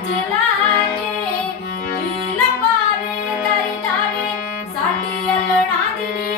ಜಲಾಗೆ ಸಾಟಿಯಲ್ಲ ನಾದಿನಿ